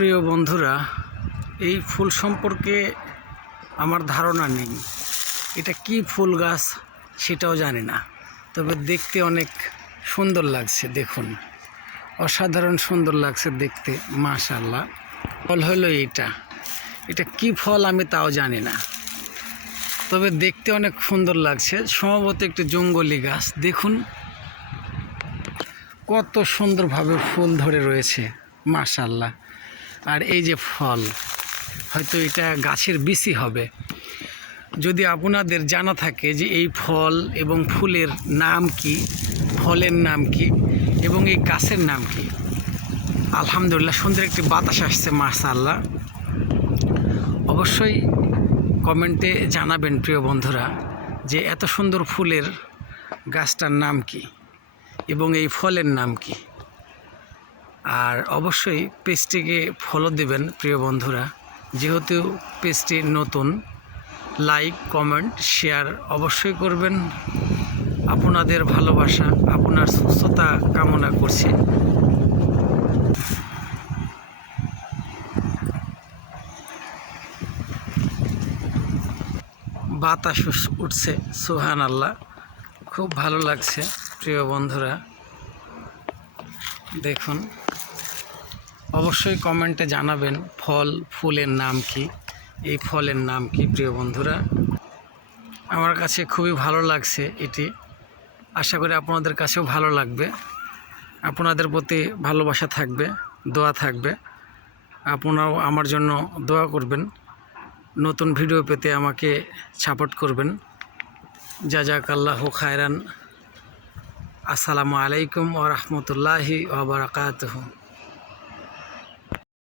প্রিয় বন্ধুরা, এই ফুল সম্পর্কে আমার ধারণা নেই। এটা কি ফুল গাছ সেটাও জানি না, তবে দেখতে অনেক সুন্দর লাগছে। দেখুন, অসাধারণ সুন্দর লাগছে দেখতে, মাশাআল্লাহ। ফল হলো এটা কি ফল আমি তাও জানি না, তবে দেখতে অনেক সুন্দর লাগছে। সম্ভবত একটি জঙ্গলি গাছ। দেখুন কত সুন্দরভাবে ফুল ধরে রয়েছে, মাশাআল্লাহ। আর এই যে ফল, হয়তো এটা গাছের বিচি হবে। যদি আপনাদের জানা থাকে যে এই ফল এবং ফুলের নাম কি, ফলের নাম কি এবং এই গাছের নাম কি। আলহামদুলিল্লাহ, সুন্দর একটি বাতাস আসছে, মাশাআল্লাহ। অবশ্যই কমেন্টে জানাবেন প্রিয় বন্ধুরা যে এত সুন্দর ফুলের গাছটার নাম কি এবং এই ফলের নাম কি। আর অবশ্যই পেজটিকে ফলো দেবেন প্রিয় বন্ধুরা, যেহেতু পেজটি নতুন। লাইক, কমেন্ট, শেয়ার অবশ্যই করবেন। আপনাদের ভালোবাসা, আপনার সুস্থতা কামনা করছি। বাতাস উঠছে, সুবহানাল্লাহ, খুব ভালো লাগছে প্রিয় বন্ধুরা। দেখুন, অবশ্যই কমেন্টে জানাবেন ফুলের নাম কি, এই ফলের নাম কি। প্রিয় বন্ধুরা, আমার কাছে খুবই ভালো লাগছে এটি। আশা করি আপনাদের কাছেও ভালো লাগবে। আপনাদের প্রতি ভালোবাসা থাকবে, দোয়া থাকবে। আপনারাও আমার জন্য দোয়া করবেন, নতুন ভিডিও পেতে আমাকে সাপোর্ট করবেন। জাযাকাল্লাহু খায়রান। আসসালামু আলাইকুম ওয়া রাহমাতুল্লাহি ওয়া বারাকাতুহু।